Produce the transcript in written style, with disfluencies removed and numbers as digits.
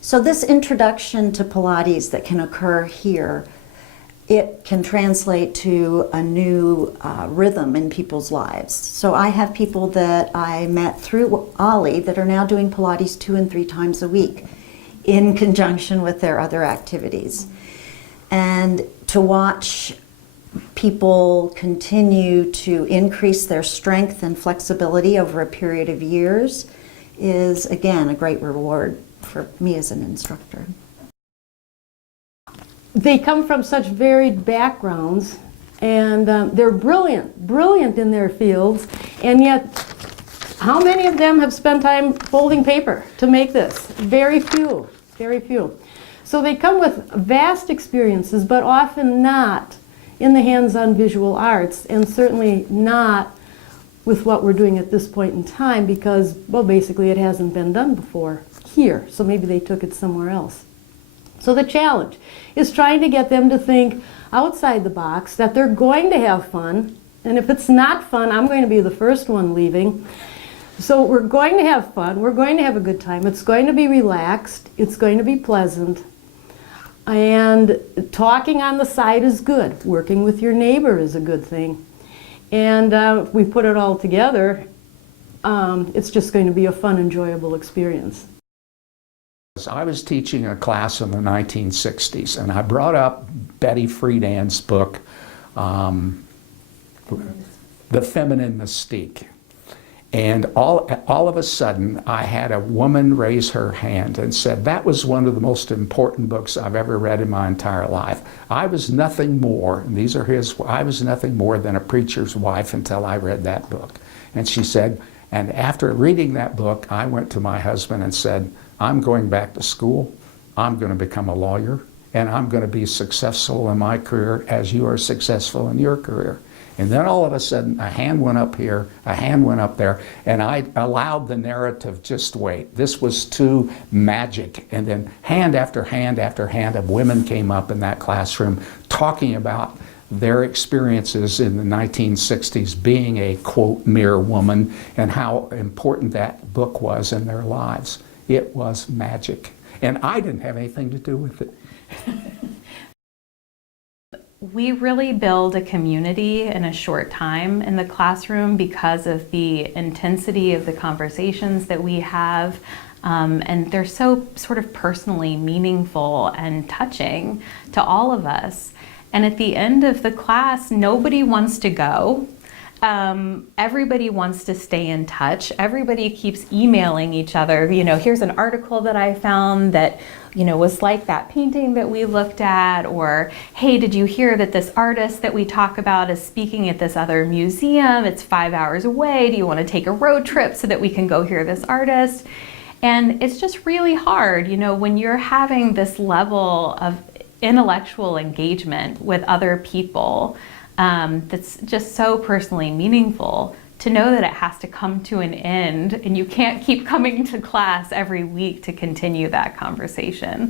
So this introduction to Pilates that can occur here, it can translate to a new rhythm in people's lives. So I have people that I met through Ollie that are now doing Pilates 2 and 3 times a week in conjunction with their other activities. And to watch people continue to increase their strength and flexibility over a period of years is, again, a great reward for me as an instructor. They come from such varied backgrounds, and they're brilliant in their fields, and yet how many of them have spent time folding paper to make this? Very few, very few. So they come with vast experiences, but often not in the hands-on visual arts, and certainly not with what we're doing at this point in time, because, well, basically it hasn't been done before here, so maybe they took it somewhere else. So the challenge is trying to get them to think outside the box, that they're going to have fun, and if it's not fun, I'm going to be the first one leaving. So we're going to have fun, we're going to have a good time, it's going to be relaxed, it's going to be pleasant, and talking on the side is good. Working with your neighbor is a good thing. And if we put it all together, it's just going to be a fun, enjoyable experience. I was teaching a class in the 1960s, and I brought up Betty Friedan's book, The Feminine Mystique. And all of a sudden, I had a woman raise her hand and said, that was one of the most important books I've ever read in my entire life. I was nothing more, and these are his, I was nothing more than a preacher's wife until I read that book. And she said, and after reading that book, I went to my husband and said, I'm going back to school, I'm going to become a lawyer, and I'm going to be successful in my career as you are successful in your career. And then all of a sudden, a hand went up here, a hand went up there, and I allowed the narrative just wait. This was too magic. And then hand after hand after hand of women came up in that classroom talking about their experiences in the 1960s being a, quote, mere woman, and how important that book was in their lives. It was magic. And I didn't have anything to do with it. We really build a community in a short time in the classroom because of the intensity of the conversations that we have, and they're so sort of personally meaningful and touching to all of us. And at the end of the class, nobody wants to go. Everybody wants to stay in touch. Everybody keeps emailing each other. You know, here's an article that I found that, you know, was like that painting that we looked at, or, hey, did you hear that this artist that we talk about is speaking at this other museum? It's 5 hours away. Do you want to take a road trip so that we can go hear this artist? And it's just really hard, you know, when you're having this level of intellectual engagement with other people that's just so personally meaningful, to know that it has to come to an end and you can't keep coming to class every week to continue that conversation.